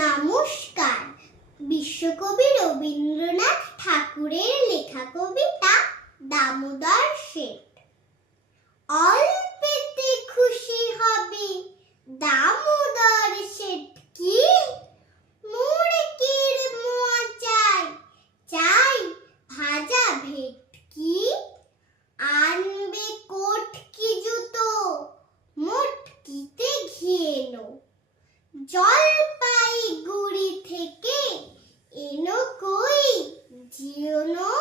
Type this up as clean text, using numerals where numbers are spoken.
নমস্কার। বিশ্বকবি রবীন্দ্রনাথ ঠাকুরের লেখা কবিতা দামোদর শেঠ। অল্পেতে খুশি হবে দামোদর শেঠ কি, মুড়কির মোয়া চাই, চাই ভাজা ভেটকি, আনবে কোটকি জুতো, মোটকিতে ঘিয়েনো, জলপাইগুড়ি থেকে এনো কই জিওনো